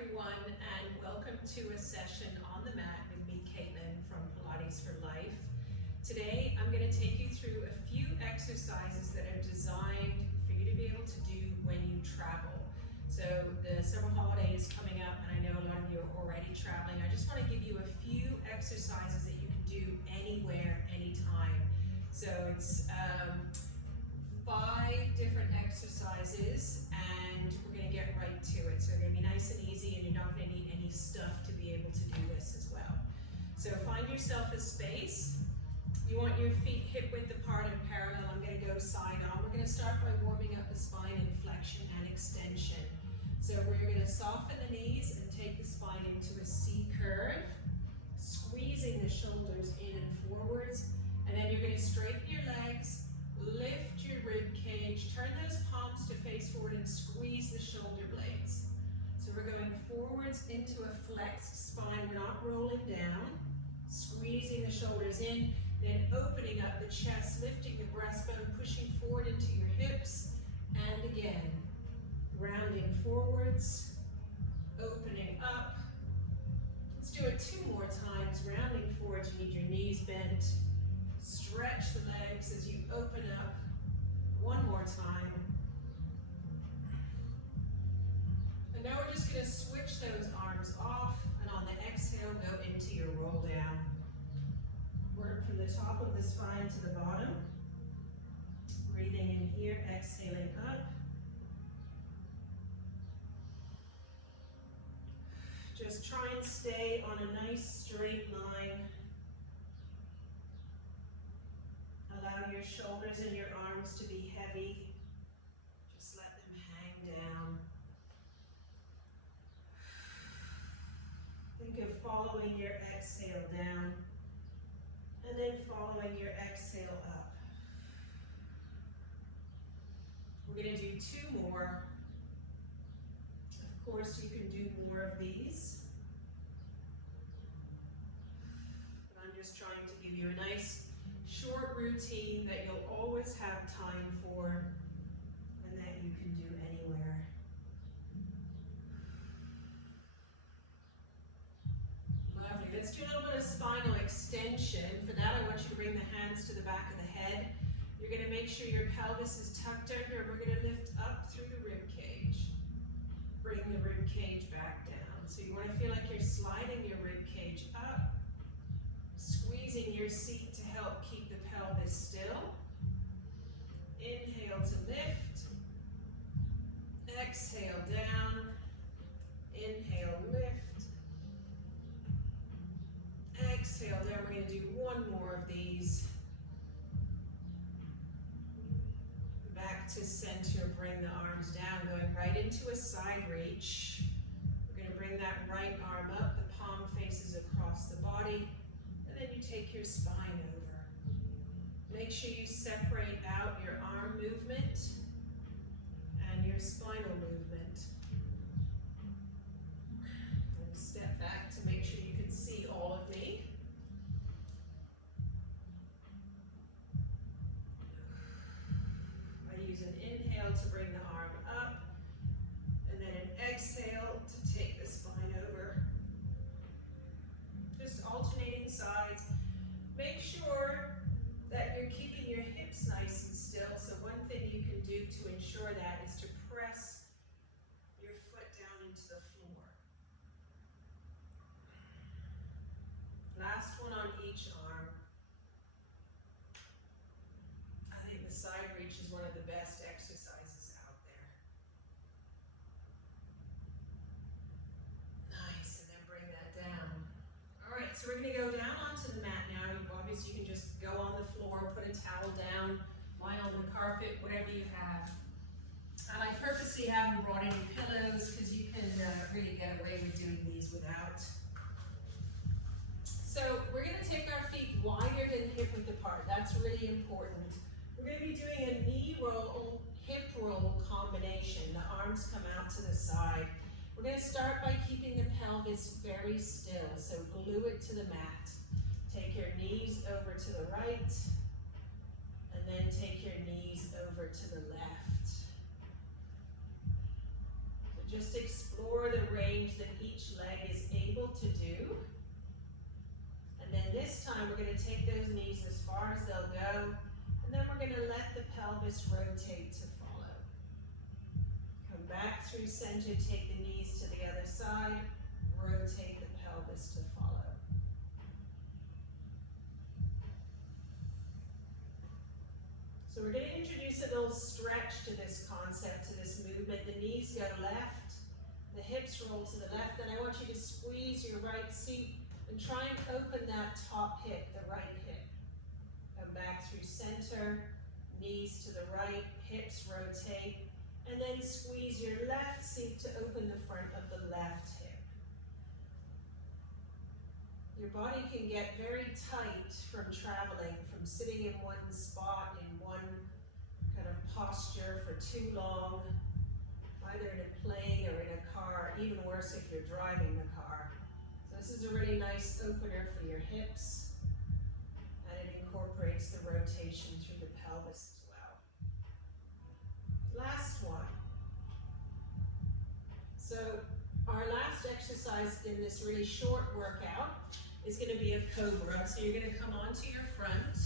everyone, and welcome to a session on the mat with me, Caitlin, from Pilates for Life. Today, I'm going to take you through a few exercises that are designed for you to be able to do when you travel. So the summer holiday is coming up, and I know a lot of you are already traveling. I just want to give you a few exercises that you can do anywhere, anytime. So it's 5 different exercises, and we're going to get right to it. So they're going to be nice and easy, and you're not going to need any stuff to be able to do this as well. So find yourself a space. You want your feet hip width apart and parallel. I'm going to go side on. We're going to start by warming up the spine in flexion and extension. So we're going to soften the knees and take the spine into a C curve, squeezing the shoulders in and forwards, and then you're going to straighten your legs, lift your rib cage, turn those palms to face forward and squeeze the shoulder blades. So we're going forwards into a flexed spine. We're not rolling down, squeezing the shoulders in, then opening up the chest, lifting the breastbone, pushing forward into your hips, and again, rounding forwards, opening up. Let's do it 2 more times. Rounding forwards, you need your knees bent. Stretch the legs as you open up. 1 more time. And now we're just going to switch those arms off, and on the exhale, go into your roll down. Work from the top of the spine to the bottom. Breathing in here, exhaling up. Just try and stay on a nice straight line. Allow your shoulders and your arms to be heavy. Just let them hang down. Think of following your exhale down, and then following your exhale up. We're going to do 2 more. Of course, you can do more of these. But I'm just trying to give you a nice short routine that you'll always have time for and that you can do anywhere. Lovely. Let's do a little bit of spinal extension. For that, I want you to bring the hands to the back of the head. You're going to make sure your pelvis is tucked under. We're going to lift up through the rib cage. Bring the rib cage back down. So you want to feel like you're sliding your rib cage up, squeezing your seat to help keep the pelvis still. Inhale to lift. Exhale down. Inhale, lift. Exhale down. We're going to do 1 more of these. Back to center, bring the arms down, going right into a side reach. We're going to bring that right arm up, the palm faces across the body, and then you take your spine over. Make sure you separate out your arm movement and your spinal movement. And step back to make sure you can see all of me. Use an inhale to bring the arm up, and then an exhale to take the spine over. Just alternating sides. Make sure that you're keeping your hips nice and still. So one thing you can do to ensure that is to press your foot down into the floor. Last one on each arm. The side reach is one of the best exercises out there. Nice, and then bring that down. All right, so we're going to go down onto the mat now. Obviously, you can just go on the floor, put a towel down, lie on the carpet, whatever you have. And I purposely haven't brought any pillows because you can really get away with doing these without. So we're going to take our feet wider than hip width apart. That's really important. We're going to be doing a knee roll, hip roll combination. The arms come out to the side. We're going to start by keeping the pelvis very still. So glue it to the mat. Take your knees over to the right, and then take your knees over to the left. So just explore explore the range that each leg is able to do. And then this time we're going to take those knees as far as they'll go, and then we're going to let the pelvis rotate to follow. Come back through center, take the knees to the other side, rotate the pelvis to follow. So we're going to introduce a little stretch to this concept, to this movement. The knees go left, the hips roll to the left, and I want you to squeeze your right seat and try and open that top hip, the right hip. Come back through center, knees to the right, hips rotate, and then squeeze your left seat to open the front of the left hip. Your body can get very tight from traveling, from sitting in one spot, in one kind of posture for too long, either in a plane or in a car, even worse if you're driving the car. So this is a really nice opener for your hips, and it incorporates the rotation through the pelvis as well. Last one. So our last exercise in this really short workout is going to be a cobra. So you're going to come onto your front.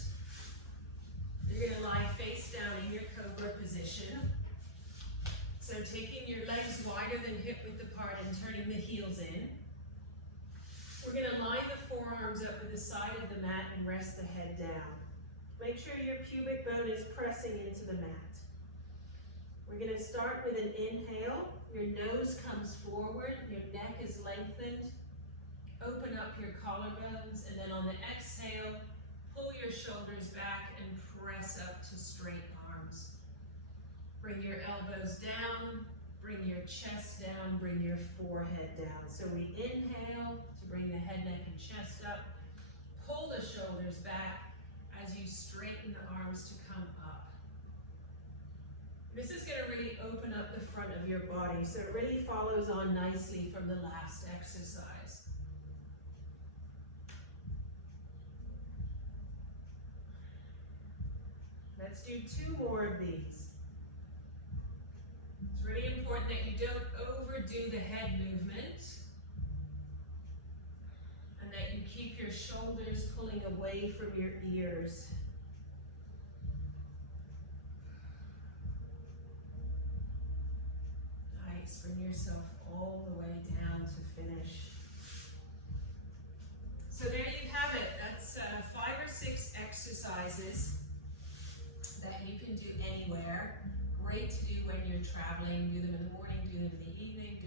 You're going to lie face down in your cobra position. So taking your legs wider than hip width apart and turning the heels in. We're going to line the forearms up with the side of the mat and rest the head down. Make sure your pubic bone is pressing into the mat. We're going to start with an inhale. Your nose comes forward, your neck is lengthened. Open up your collarbones, and then on the exhale, pull your shoulders back and press up to straight arms. Bring your elbows down, bring your chest down, bring your forehead down. So we inhale to bring the head, neck, and chest up. Pull the shoulders back as you straighten the arms to come up. This is going to really open up the front of your body, so it really follows on nicely from the last exercise. Let's do 2 more of these. It's really important that you don't overdo the head movement and that you keep your shoulders pulling away from your ears. Nice. Bring yourself all the way down to finish. So there you have it. That's 5 or 6 exercises that you can do anywhere. Great to do when you're traveling. Do them in the morning, do them in the evening,